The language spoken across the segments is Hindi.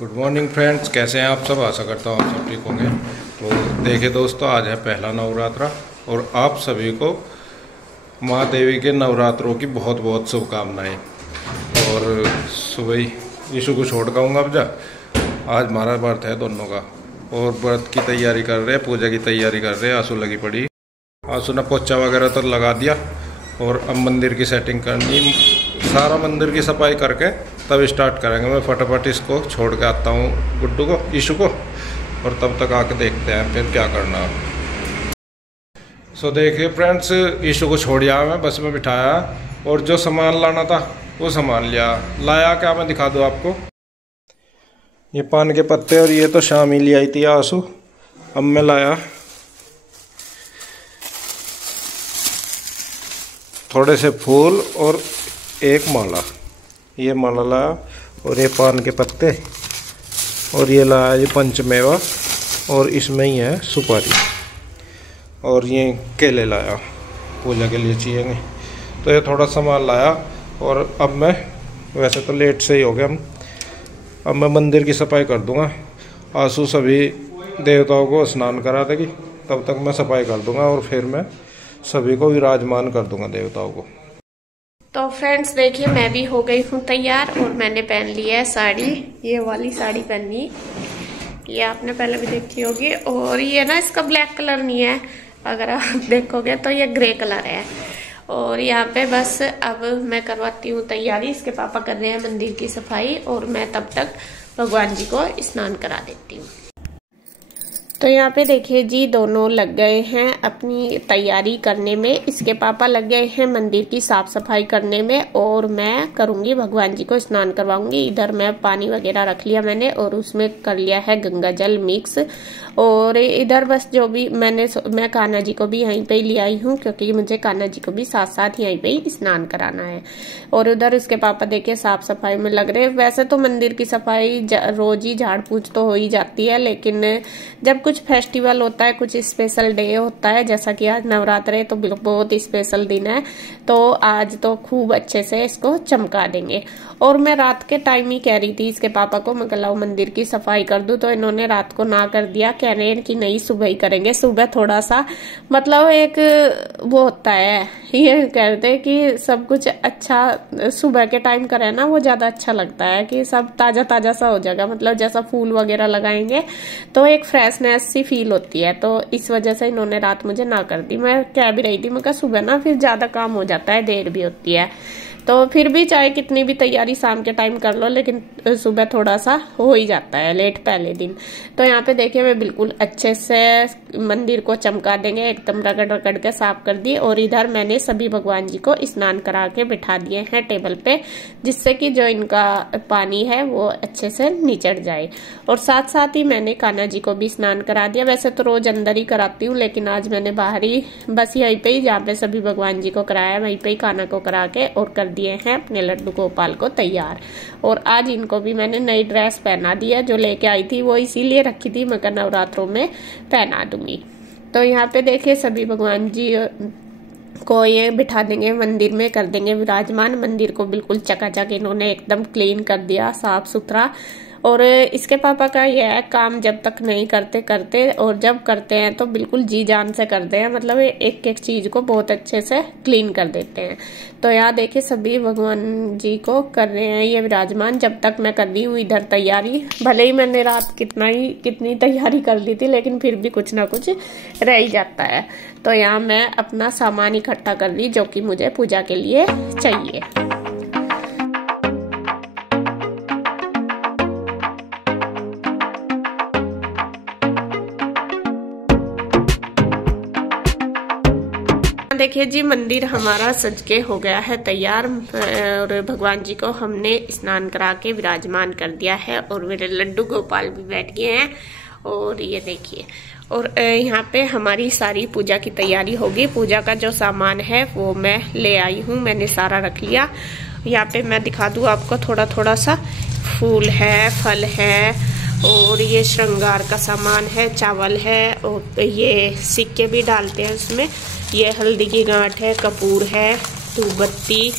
गुड मॉर्निंग फ्रेंड्स, कैसे हैं आप सब। आशा करता हूँ आप सब ठीक होंगे। तो देखिए दोस्तों, आज है पहला नवरात्रा और आप सभी को माँ देवी के नवरात्रों की बहुत बहुत शुभकामनाएं। और सुबह ही यीशु को छोड़ गाऊँगा अब जा। आज हमारा व्रत है दोनों का और व्रत की तैयारी कर रहे हैं, पूजा की तैयारी कर रहे हैं। आंसू लगी पड़ी, आंसू ने पोछा वगैरह तो लगा दिया और अब मंदिर की सेटिंग करनी, सारा मंदिर की सफाई करके तब स्टार्ट करेंगे। मैं फटाफट इसको छोड़ के आता हूँ गुड्डू को, यीशु को, और तब तक आके देखते हैं फिर क्या करना। सो देखिए फ्रेंड्स, यीशु को छोड़ आया, मैं बस में बिठाया और जो सामान लाना था वो सामान लाया क्या मैं दिखा दूँ आपको। ये पान के पत्ते और ये तो शाम ही ले आई थी आंसू। अब मैं लाया थोड़े से फूल और एक माला, ये माला लाया और ये पान के पत्ते और ये लाया ये पंचमेवा और इसमें ही है सुपारी और ये केले लाया, पूजा के लिए चाहिए। तो ये थोड़ा सामान लाया और अब मैं, वैसे तो लेट से ही हो गया, अब मैं मंदिर की सफाई कर दूंगा। आंसू सभी देवताओं को स्नान करा देगी, तब तक मैं सफाई कर दूंगा और फिर मैं सभी को विराजमान कर दूंगा देवताओं को। तो फ्रेंड्स देखिए, मैं भी हो गई हूँ तैयार और मैंने पहन लिया है साड़ी, ये वाली साड़ी पहनी, ये आपने पहले भी देखी होगी। और ये ना, इसका ब्लैक कलर नहीं है, अगर आप देखोगे तो ये ग्रे कलर है। और यहाँ पे बस अब मैं करवाती हूँ तैयारी, इसके पापा कर रहे हैं मंदिर की सफाई और मैं तब तक भगवान जी को स्नान करा देती हूँ। तो यहाँ पे देखिए जी, दोनों लग गए हैं अपनी तैयारी करने में। इसके पापा लग गए हैं मंदिर की साफ सफाई करने में और मैं करूँगी भगवान जी को स्नान करवाऊंगी। इधर मैं पानी वगैरह रख लिया मैंने और उसमें कर लिया है गंगा जल मिक्स। और इधर बस जो भी मैं कान्हा जी को भी यहीं पे ही ले आई हूँ, क्योंकि मुझे कान्हा जी को भी साथ साथ यहीं पे ही स्नान कराना है। और उधर उसके पापा देखिए साफ सफाई में लग रहे हैं। वैसे तो मंदिर की सफाई रोज ही झाड़ पूछ तो हो ही जाती है, लेकिन जब कुछ फेस्टिवल होता है, कुछ स्पेशल डे होता है, जैसा कि आज नवरात्र है तो बहुत स्पेशल दिन है, तो आज तो खूब अच्छे से इसको चमका देंगे। और मैं रात के टाइम ही कह रही थी इसके पापा को, मैं कल मंदिर की सफाई कर दूं, तो इन्होंने रात को ना कर दिया, कह रहे हैं कि नहीं सुबह ही करेंगे। सुबह थोड़ा सा मतलब एक वो होता है, ये कहते हैं कि सब कुछ अच्छा सुबह के टाइम करें ना, वो ज्यादा अच्छा लगता है कि सब ताजा ताजा सा हो जाएगा। मतलब जैसा फूल वगैरह लगाएंगे तो एक फ्रेशनेस सी फील होती है, तो इस वजह से इन्होंने रात मुझे ना कर दी। मैं कह भी रही थी, मैं कहा सुबह ना फिर ज्यादा काम हो जाता है, देर भी होती है, तो फिर भी चाहे कितनी भी तैयारी शाम के टाइम कर लो, लेकिन सुबह थोड़ा सा हो ही जाता है लेट पहले दिन। तो यहाँ पे देखिए मैं बिल्कुल अच्छे से मंदिर को चमका देंगे, एकदम रगड़ रगड़ के साफ कर दी। और इधर मैंने सभी भगवान जी को स्नान करा के बिठा दिए हैं टेबल पे, जिससे कि जो इनका पानी है वो अच्छे से निचड़ जाए। और साथ साथ ही मैंने कान्हा जी को भी स्नान करा दिया। वैसे तो रोज अंदर ही कराती हूँ, लेकिन आज मैंने बाहर ही बस यहीं पे ही, जहाँ पे सभी भगवान जी को कराया वहीं पे ही कान्हा को करा के और कर दिए हैं अपने लड्डू गोपाल को तैयार। और आज इनको भी मैंने नई ड्रेस पहना दी है, जो लेके आई थी वो इसीलिए रखी थी, मैं नवरात्रों में पहना दूंगी। तो यहाँ पे देखिए सभी भगवान जी को ये बिठा देंगे मंदिर में, कर देंगे विराजमान। मंदिर को बिल्कुल चकाचक इन्होंने एकदम क्लीन कर दिया, साफ सुथरा। और इसके पापा का यह है काम, जब तक नहीं करते और जब करते हैं तो बिल्कुल जी जान से करते हैं, मतलब एक एक चीज को बहुत अच्छे से क्लीन कर देते हैं। तो यहाँ देखिए सभी भगवान जी को कर रहे हैं ये विराजमान, जब तक मैं कर रही हूँ इधर तैयारी। भले ही मैंने रात कितनी तैयारी कर ली थी, लेकिन फिर भी कुछ ना कुछ रह ही जाता है। तो यहाँ मैं अपना सामान इकट्ठा कर ली जो कि मुझे पूजा के लिए चाहिए। देखिए जी, मंदिर हमारा सज के हो गया है तैयार और भगवान जी को हमने स्नान करा के विराजमान कर दिया है और मेरे लड्डू गोपाल भी बैठ गए हैं। और ये देखिए, और यहाँ पे हमारी सारी पूजा की तैयारी होगी। पूजा का जो सामान है वो मैं ले आई हूँ, मैंने सारा रख लिया। यहाँ पे मैं दिखा दूँ आपको थोड़ा थोड़ा सा, फूल है, फल है और ये श्रृंगार का सामान है, चावल है और ये सिक्के भी डालते हैं उसमें। ये हल्दी की गांठ है, कपूर है, धूपबत्ती,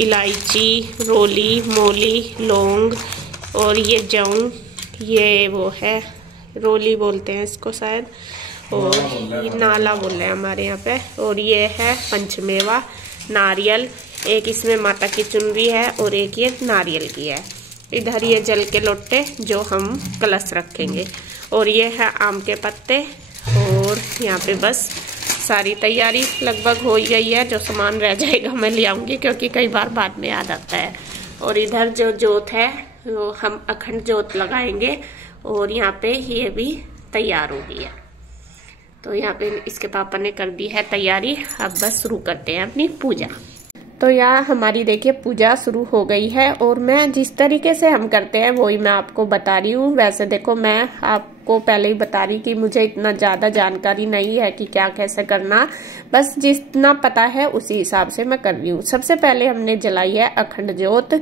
इलायची, रोली, मोली, लौंग, और ये जौ, ये वो है रोली बोलते हैं इसको शायद, और ये नाला बोल रहे हैं हमारे यहाँ पे। और ये है पंचमेवा, नारियल, एक इसमें माता की चुनरी है और एक ये नारियल की है। इधर ये जल के लोटे जो हम कलश रखेंगे, और ये है आम के पत्ते। और यहाँ पे बस सारी तैयारी लगभग हो ही गई है। जो सामान रह जाएगा मैं ले आऊँगी, क्योंकि कई बार बाद में याद आता है। और इधर जो जोत है वो हम अखंड जोत लगाएंगे, और यहाँ पे ये भी तैयार हो गई है। तो यहाँ पे इसके पापा ने कर दी है तैयारी। अब बस शुरू करते हैं अपनी पूजा। तो यहाँ हमारी देखिए पूजा शुरू हो गई है, और मैं जिस तरीके से हम करते हैं वही मैं आपको बता रही हूँ। वैसे देखो मैं आपको पहले ही बता रही कि मुझे इतना ज़्यादा जानकारी नहीं है कि क्या कैसे करना, बस जितना पता है उसी हिसाब से मैं कर रही हूँ। सबसे पहले हमने जलाई है अखंड जोत।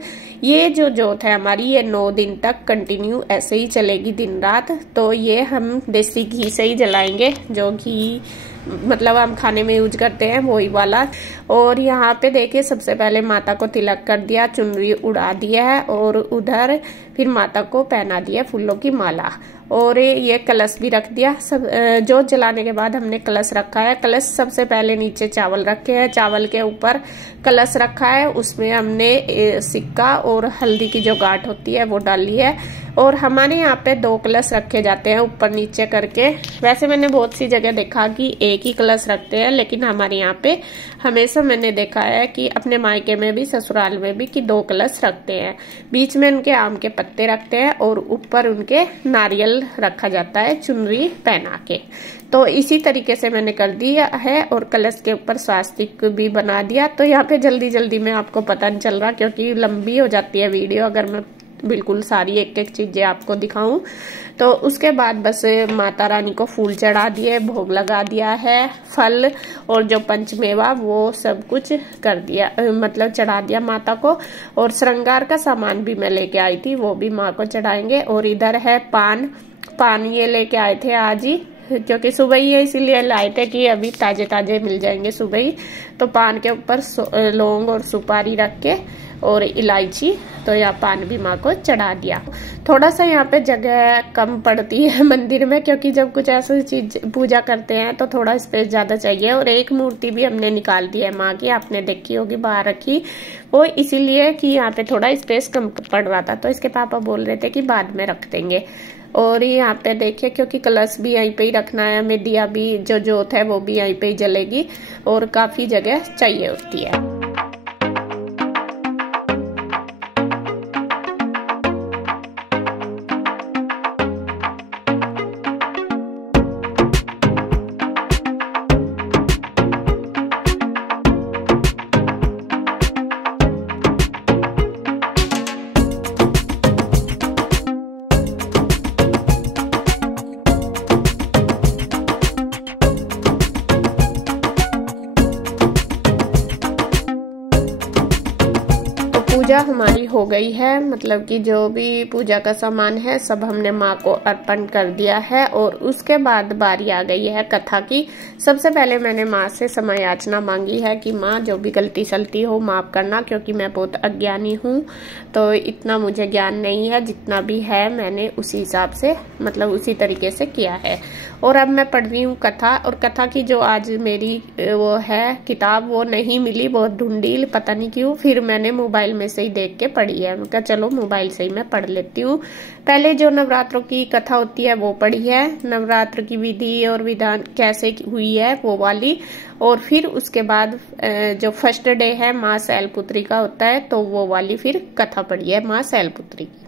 ये जो जोत है हमारी, ये 9 दिन तक कंटिन्यू ऐसे ही चलेगी दिन रात। तो ये हम देसी घी से ही जलाएंगे, जो घी मतलब हम खाने में यूज करते हैं वही वाला। और यहाँ पे देखिए सबसे पहले माता को तिलक कर दिया, चुनरी उड़ा दिया है, और उधर फिर माता को पहना दिया फूलों की माला, और ये कलश भी रख दिया। सब जोत जलाने के बाद हमने कलश रखा है। कलश सबसे पहले नीचे चावल रखे हैं, चावल के ऊपर कलश रखा है, उसमें हमने सिक्का और हल्दी की जो गांठ होती है वो डाली है। और हमारे यहाँ पे 2 कलश रखे जाते हैं ऊपर नीचे करके। वैसे मैंने बहुत सी जगह देखा कि एक ही कलश रखते हैं, लेकिन हमारे यहाँ पे हमेशा मैंने देखा है कि अपने मायके में भी ससुराल में भी कि 2 कलश रखते हैं। बीच में उनके आम के पत्ते रखते हैं, और ऊपर उनके नारियल रखा जाता है चुनरी पहना के। तो इसी तरीके से मैंने कर दिया है, और कलश के ऊपर स्वास्तिक भी बना दिया। तो यहाँ पे जल्दी जल्दी में आपको पता नहीं चल रहा, क्योंकि लंबी हो जाती है वीडियो अगर मैं बिल्कुल सारी एक एक चीजें आपको दिखाऊं। तो उसके बाद बस माता रानी को फूल चढ़ा दिए, भोग लगा दिया है, फल और जो पंचमेवा वो सब कुछ कर दिया, मतलब चढ़ा दिया माता को। और श्रृंगार का सामान भी मैं लेके आई थी, वो भी माँ को चढ़ाएंगे। और इधर है पान ये लेके आए थे आज ही, क्योंकि सुबह ही है इसीलिए लाए थे कि अभी ताजे ताजे मिल जाएंगे सुबह ही। तो पान के ऊपर लौंग और सुपारी रख के और इलायची, तो यहाँ पान भी माँ को चढ़ा दिया। थोड़ा सा यहाँ पे जगह कम पड़ती है मंदिर में, क्योंकि जब कुछ ऐसी चीज पूजा करते हैं तो थोड़ा स्पेस ज्यादा चाहिए। और एक मूर्ति भी हमने निकाल दी है माँ की, आपने देखी होगी बाहर रखी, वो इसीलिए कि यहाँ पे थोड़ा स्पेस कम पड़ रहा था। तो इसके पापा बोल रहे थे कि बाद में रख देंगे। और यहाँ पे देखिए क्योंकि कलश भी यहीं पे ही रखना है, हमें दिया भी जो जोत है वो भी यहीं पे ही जलेगी, और काफी जगह चाहिए होती है। पूजा हमारी हो गई है, मतलब कि जो भी पूजा का सामान है सब हमने माँ को अर्पण कर दिया है। और उसके बाद बारी आ गई है कथा की। सबसे पहले मैंने माँ से समय याचना मांगी है कि माँ जो भी गलती सलती हो माफ करना, क्योंकि मैं बहुत अज्ञानी हूँ, तो इतना मुझे ज्ञान नहीं है, जितना भी है मैंने उसी हिसाब से मतलब उसी तरीके से किया है। और अब मैं पढ़ रही हूँ कथा, और कथा की जो आज मेरी वो है किताब वो नहीं मिली, बहुत ढूंढी, पता नहीं क्यों। फिर मैंने मोबाइल में से ही देख के पढ़ी है, मैं कहा चलो मोबाइल से ही मैं पढ़ लेती हूँ। पहले जो नवरात्रों की कथा होती है वो पढ़ी है, नवरात्र की विधि और विधान कैसे हुई है वो वाली। और फिर उसके बाद जो फर्स्ट डे है माँ शैलपुत्री का होता है, तो वो वाली फिर कथा पढ़ी है माँ शैलपुत्री की।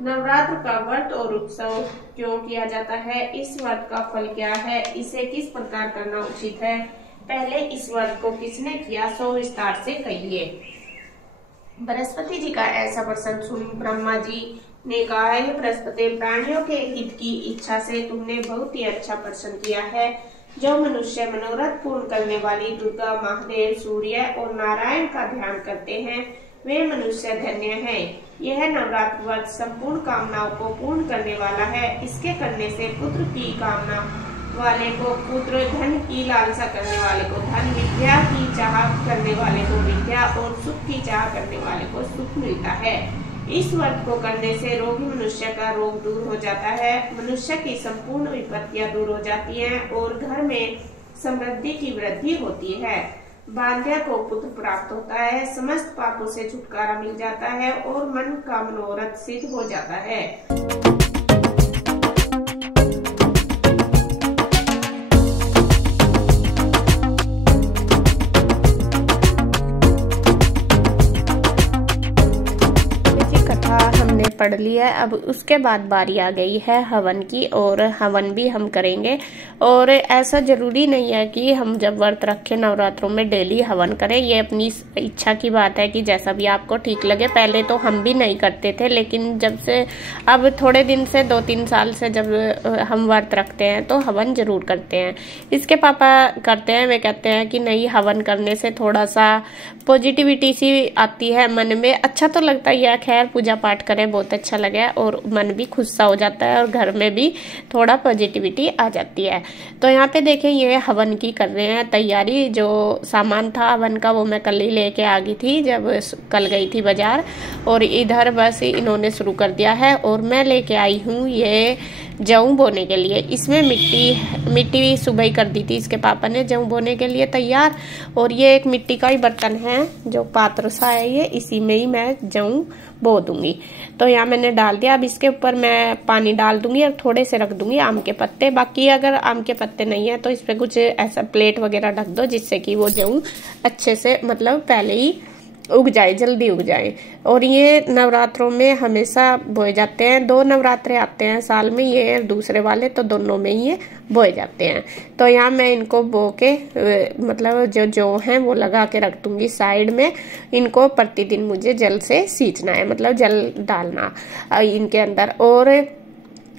नवरात्र का व्रत और उत्सव क्यों किया जाता है, इस व्रत का फल क्या है, इसे किस प्रकार करना उचित है, पहले इस व्रत को किसने किया, सो विस्तार से कहिए। बृहस्पति जी का ऐसा प्रश्न सुन ब्रह्मा जी ने कहा, हे बृहस्पति, प्राणियों के हित की इच्छा से तुमने बहुत ही अच्छा प्रश्न किया है। जो मनुष्य मनोरथ पूर्ण करने वाली दुर्गा, महादेव, सूर्य और नारायण का ध्यान करते हैं वे मनुष्य धन्य हैं। यह नवरात्र व्रत संपूर्ण कामनाओं को पूर्ण करने वाला है। इसके करने से पुत्र की कामना वाले को पुत्र, धन की लालसा करने वाले को धन, विद्या की चाह करने वाले को विद्या और सुख की चाह करने वाले को सुख मिलता है। इस व्रत को करने से रोगी मनुष्य का रोग दूर हो जाता है, मनुष्य की संपूर्ण विपत्तियां दूर हो जाती हैं और घर में समृद्धि की वृद्धि होती है। बांध्या को पुत्र प्राप्त होता है, समस्त पापों से छुटकारा मिल जाता है और मन का मनोरथ सिद्ध हो जाता है। पढ़ लिया। अब उसके बाद बारी आ गई है हवन की, और हवन भी हम करेंगे। और ऐसा जरूरी नहीं है कि हम जब व्रत रखें नवरात्रों में डेली हवन करें, ये अपनी इच्छा की बात है कि जैसा भी आपको ठीक लगे। पहले तो हम भी नहीं करते थे, लेकिन जब से अब थोड़े दिन से 2-3 साल से जब हम व्रत रखते हैं तो हवन जरूर करते हैं। इसके पापा करते हैं, वे कहते हैं कि नहीं, हवन करने से थोड़ा सा पॉजिटिविटी सी आती है मन में, अच्छा तो लगता ही है। खैर, पूजा पाठ करें, बहुत अच्छा लगा और मन भी खुश सा हो जाता है और घर में भी थोड़ा पॉजिटिविटी आ जाती है। तो यहाँ पे देखें, ये हवन की कर रहे हैं तैयारी। जो सामान था हवन का वो मैं कल ही लेके आ गई थी, जब कल गई थी बाजार, और इधर बस इन्होंने शुरू कर दिया है। और मैं लेके आई हूँ ये जौ बोने के लिए। इसमें मिट्टी सुबह ही कर दी थी इसके पापा ने जौ बोने के लिए तैयार। और ये एक मिट्टी का ही बर्तन है, जो पात्र सा है ये, इसी में ही मैं जौ बो दूंगी। तो यहाँ मैंने डाल दिया। अब इसके ऊपर मैं पानी डाल दूंगी और थोड़े से रख दूंगी आम के पत्ते। बाकी अगर आम के पत्ते नहीं है तो इस पे कुछ ऐसा प्लेट वगैरह ढक दो, जिससे कि वो जौ अच्छे से, मतलब पहले ही उग जाए, जल्दी उग जाए। और ये नवरात्रों में हमेशा बोए जाते हैं। 2 नवरात्रे आते हैं साल में, ये दूसरे वाले, तो दोनों में ही ये बोए जाते हैं। तो यहाँ मैं इनको बो के, मतलब जो हैं वो लगा के रख दूंगी साइड में। इनको प्रतिदिन मुझे जल से सींचना है, मतलब जल डालना इनके अंदर। और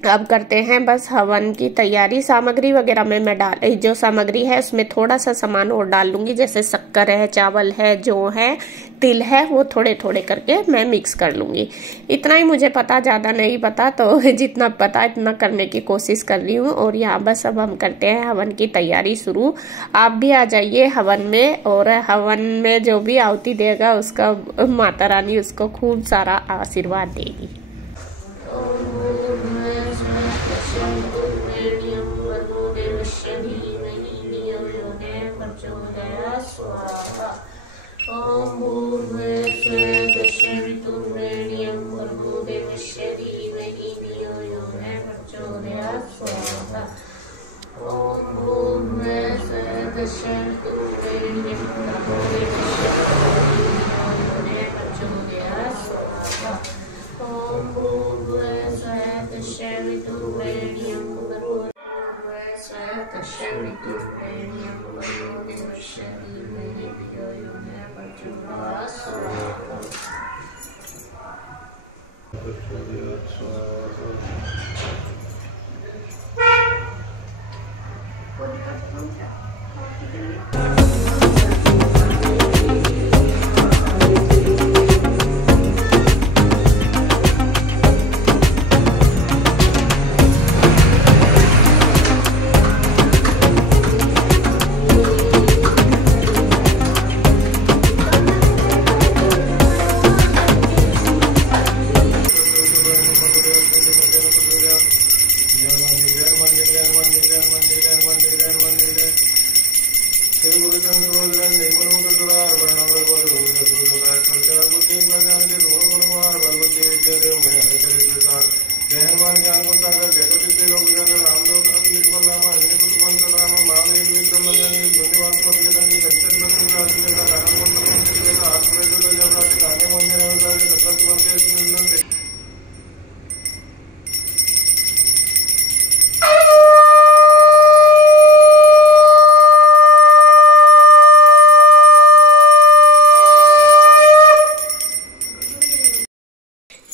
अब करते हैं बस हवन की तैयारी। सामग्री वगैरह में मैं जो सामग्री है उसमें थोड़ा सा सामान और डाल लूंगी, जैसे शक्कर है, चावल है, जो है, तिल है, वो थोड़े थोड़े करके मैं मिक्स कर लूंगी। इतना ही मुझे पता, ज्यादा नहीं पता, तो जितना पता इतना करने की कोशिश कर रही हूँ। और यहाँ बस अब हम करते हैं हवन की तैयारी शुरू। आप भी आ जाइए हवन में, और हवन में जो भी आहुति देगा उसका माता रानी उसको खूब सारा आशीर्वाद देगी। ओम भूर्भुवस्सुः तत्सवितुर्वरेण्यं भर्गो देवस्य धीमहि धियो यो न प्रचोदयात् स्वाहा। ओम भूर्भुवस्सुः तत्सवितुर्वरेण्यं भर्गो देवस्य धीमहि धियो यो न प्रचोदयात् स्वाहा। ओम भूर्भुवस्सुः तत्सवितुर्वरेण्यं भर्गो देवस्य तत्सवितुर्वरेण्यं भर्गो देवस्य धीमहि धियो यो न प्रचोदयात् स्वाहा।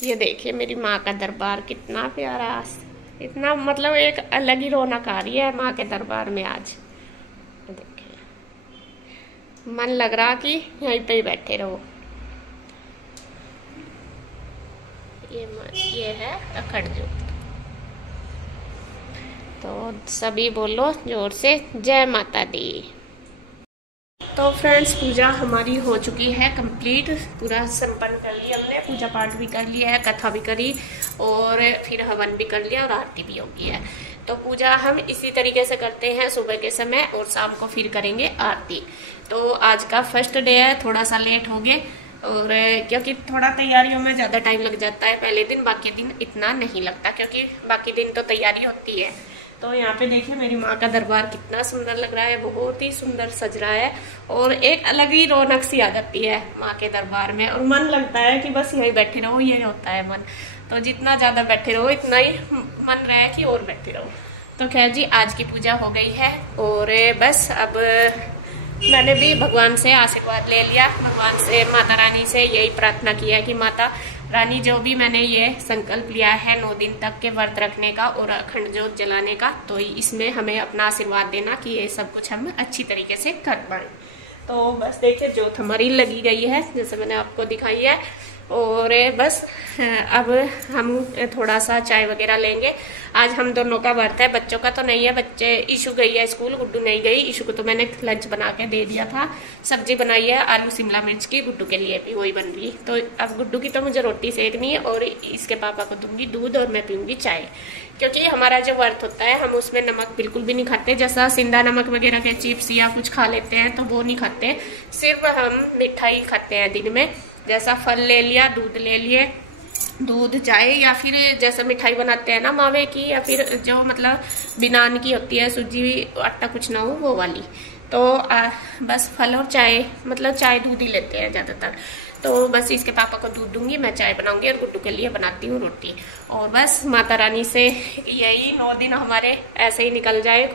ये देखिए मेरी माँ का दरबार कितना प्यारा, इतना मतलब एक अलग ही रौनक आ रही है माँ के दरबार में आज। देखिए मन लग रहा कि यहीं पे ही बैठे रहो। ये है अखंड ज्योत। तो सभी बोलो जोर से जय माता दी। तो फ्रेंड्स, पूजा हमारी हो चुकी है कंप्लीट, पूरा संपन्न कर लिया हमने। पूजा पाठ भी कर लिया है, कथा भी करी और फिर हवन भी कर लिया और आरती भी हो गई है। तो पूजा हम इसी तरीके से करते हैं सुबह के समय और शाम को फिर करेंगे आरती। तो आज का फर्स्ट डे है, थोड़ा सा लेट हो गए और क्योंकि थोड़ा तैयारियों में ज़्यादा टाइम लग जाता है पहले दिन, बाकी दिन इतना नहीं लगता क्योंकि बाकी दिन तो तैयारी होती है। तो यहाँ पे देखिए मेरी माँ का दरबार कितना सुंदर लग रहा है, बहुत ही सुंदर सज रहा है और एक अलग ही रौनक सी आ जाती है माँ के दरबार में और मन लगता है कि बस यही बैठे रहो, ये होता है मन। तो जितना ज़्यादा बैठे रहो इतना ही मन रहा है कि और बैठे रहो। तो खैर जी, आज की पूजा हो गई है और बस अब मैंने भी भगवान से आशीर्वाद ले लिया, भगवान से, माता रानी से यही प्रार्थना की है कि माता रानी जो भी मैंने ये संकल्प लिया है 9 दिन तक के व्रत रखने का और अखंड ज्योत जलाने का, तो इसमें हमें अपना आशीर्वाद देना कि ये सब कुछ हम अच्छी तरीके से कर पाएं। तो बस देखिए ज्योत हमारी लगी गई है जैसे मैंने आपको दिखाई है और बस अब हम थोड़ा सा चाय वगैरह लेंगे। आज हम दोनों का व्रत है, बच्चों का तो नहीं है। बच्चे, ईशु गई है स्कूल, गुड्डू नहीं गई। ईशु को तो मैंने लंच बना के दे दिया था, सब्जी बनाई है आलू शिमला मिर्च की, गुड्डू के लिए भी वही बन रही। तो अब गुड्डू की तो मुझे रोटी सेकनी है और इसके पापा को दूंगी दूध और मैं पीऊँगी चाय, क्योंकि हमारा जो व्रत होता है हम उसमें नमक बिल्कुल भी नहीं खाते। जैसा सिंधा नमक वगैरह के चिप्स या कुछ खा लेते हैं तो वो नहीं खाते, सिर्फ हम मिठाई खाते हैं दिन में। जैसा फल ले लिया, दूध ले लिए, दूध चाय या फिर जैसे मिठाई बनाते हैं ना मावे की, या फिर जो मतलब बिनान की होती है, सूजी आटा कुछ ना हो वो वाली। तो बस फल और चाय, मतलब चाय दूध ही लेते हैं ज़्यादातर। तो बस इसके पापा को दूध दूंगी, मैं चाय बनाऊंगी और गुड्डू के लिए बनाती हूँ रोटी। और बस माता रानी से यही 9 दिन हमारे ऐसे ही निकल जाए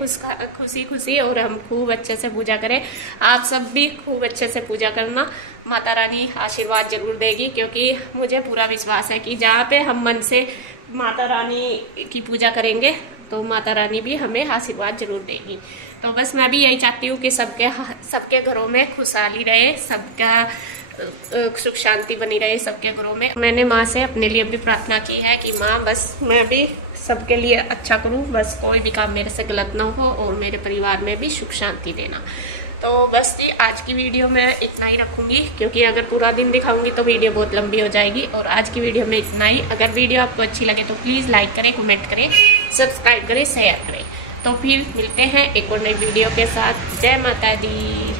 खुशी खुशी और हम खूब अच्छे से पूजा करें। आप सब भी खूब अच्छे से पूजा करना, माता रानी आशीर्वाद जरूर देगी, क्योंकि मुझे पूरा विश्वास है कि जहाँ पे हम मन से माता रानी की पूजा करेंगे तो माता रानी भी हमें आशीर्वाद जरूर देगी। तो बस मैं भी यही चाहती हूँ कि सबके घरों में खुशहाली रहे, सबका सुख शांति बनी रहे सबके घरों में। मैंने माँ से अपने लिए भी प्रार्थना की है कि माँ बस मैं भी सबके लिए अच्छा करूँ, बस कोई भी काम मेरे से गलत ना हो और मेरे परिवार में भी सुख शांति देना। तो बस जी, आज की वीडियो मैं इतना ही रखूँगी, क्योंकि अगर पूरा दिन दिखाऊंगी तो वीडियो बहुत लंबी हो जाएगी। और आज की वीडियो में इतना ही। अगर वीडियो आपको अच्छी लगे तो प्लीज़ लाइक करें, कमेंट करें, सब्सक्राइब करें, शेयर करें। तो फिर मिलते हैं एक और नई वीडियो के साथ। जय माता दी।